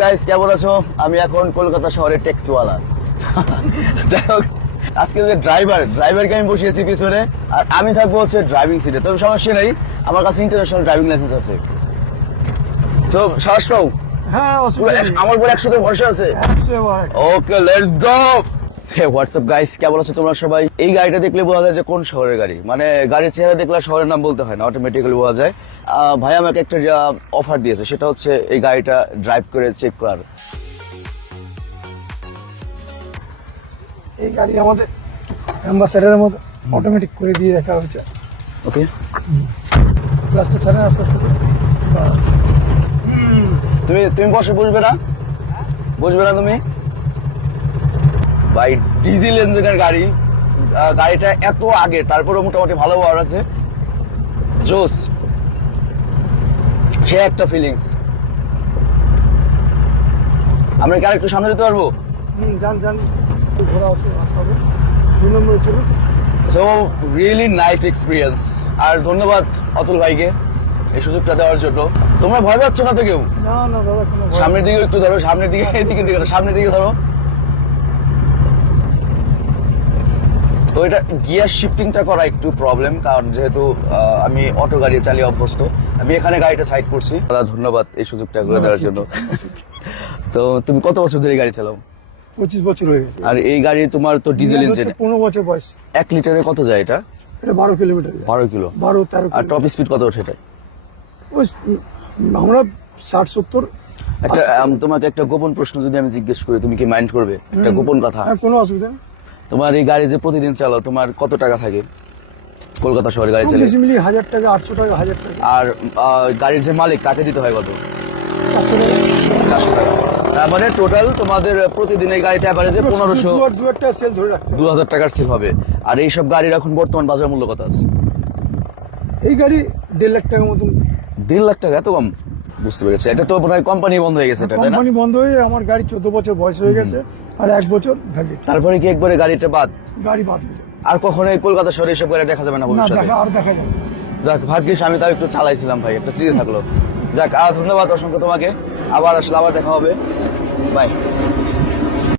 Guys কেমন আছো? আমি এখন কলকাতা শহরের ট্যাক্সিওয়ালা। যাই হোক, আজকে যে ড্রাইভারকে আমি বসিয়েছি পিছনে, আর আমি থাকবো হচ্ছে ড্রাইভিং সিটে। তবে সমস্যা নেই, আমার কাছে ইন্টারন্যাশনাল ড্রাইভিং লাইসেন্স আছে। সো সাহস পাও, হ্যাঁ আমার উপর 100তে ভরসা আছে। Okay, let's go. Hey WhatsApp guys, কেমন আছো তোমরা সবাই? এই গাড়িটা দেখলে বোঝা যায় যে কোন শহরের গাড়ি, মানে গাড়ির চেহারা দেখলে শহরের নাম বলতে হয় না, অটোমেটিক্যালি বোঝা যায়। ভাই আমাকে একটা অফার দিয়েছে, সেটা হচ্ছে এই গাড়িটা ড্রাইভ করে চেক করার। এই গাড়ি আমাদের অ্যাম্বাসেডারের মতো অটোমেটিক করে দিয়ে রাখা হয়েছে। ওকে, ক্লাসটা ছাড়েন আস্তে আস্তে করে। তুমি তুমি বসবে না তুমি? ভাই ডিজেল ইঞ্জিনের গাড়ি, গাড়িটা এত আগে, তারপরে মোটামুটি ভালো পাওয়ার আছে। জোস, সে একটা ফিলিংস। আমরা কি আরেকটু সামনে যেতে পারবো? যান ঘোরা হবে 2 নম্বরে চলুন। সো রিয়েলি নাইস এক্সপিরিয়েন্স, আর ধন্যবাদ অতুল ভাইকে এই সুযোগটা দেওয়ার জন্য। তোমরা ভয় পাচ্ছ না তো কেউ? না দাদা, কোনো ভয় সামনের দিকে একটু ধরো, সামনের দিকে, এদিকে দিকে সামনের দিকে ধরো। তো এটা গিয়ার শিফটিংটা করা একটু প্রবলেম, কারণ যেহেতু আমি অটো গাড়ি চালিয়ে অভ্যস্ত। আমি এখানে গাড়িটা সাইড করছি। দাদা ধন্যবাদ এই সুযোগটা করে দেওয়ার জন্য। তো তুমি কত বছর ধরে গাড়ি চালাও? 25 বছর হয়ে গেছে। আর এই গাড়ি তোমার তো ডিজেল ইঞ্জিন, 15 বছর বয়স। 1 লিটারে কত যায় এটা? এটা 12 কিলোমিটার। 12 কিলো। 12-13। আর টপ স্পিড কত ওঠে এটা? ওই আমরা 60-70। একটা তোমাকে একটা গোপন প্রশ্ন যদি আমি জিজ্ঞেস করি, তুমি কি মাইন্ড করবে? একটা গোপন কথা। হ্যাঁ, কোনো অসুবিধা নেই। তোমার এই গাড়ি যে প্রতিদিন চালাও, তোমার কত টাকা থাকে কলকাতা শহরে গাড়ি চালিয়ে? বেশি মিলিয়ে 1000 টাকা, 800 টাকা, 1000 টাকা। আর গাড়ির যে মালিক, তাকে দিতে হয় কত? 500 টাকা। 400 টাকা। তার মানে টোটাল তোমাদের প্রতিদিন এই গাড়িতে অ্যাভারেজে 1500 2-1 সেল ধরে রাখতে হবে। 2000 টাকার সেল হবে। আর এইসব গাড়ির এখন বর্তমান বাজার মূল্য কত আছে? এই গাড়ি 1.5 লাখ টাকার মতন। 1.5 লাখ টাকা? এত কম? বুঝতে পেরেছি। এটা তো মনে হয় কোম্পানি বন্ধ হয়ে গেছে, এটা তাই না? কোম্পানি বন্ধ হয়ে আমার গাড়ি 14 বছর বয়স হয়ে গেছে, আর 1 বছর ভ্যালিড। তারপরে কি একবারে গাড়িটা বাদ? গাড়ি বাদ হয়ে যাবে। আর কখনো এই কলকাতা শহরে এসব গাড়ি দেখা যাবে না না, ভবিষ্যতে? দেখা যাবে। যাক, ভাগ্যিস আমি তাও একটু চালাইছিলাম ভাই, একটা স্মৃতি থাকলো। যাক, ধন্যবাদ অসংখ্য তোমাকে। আবার আসলে আবার দেখা হবে। বাই।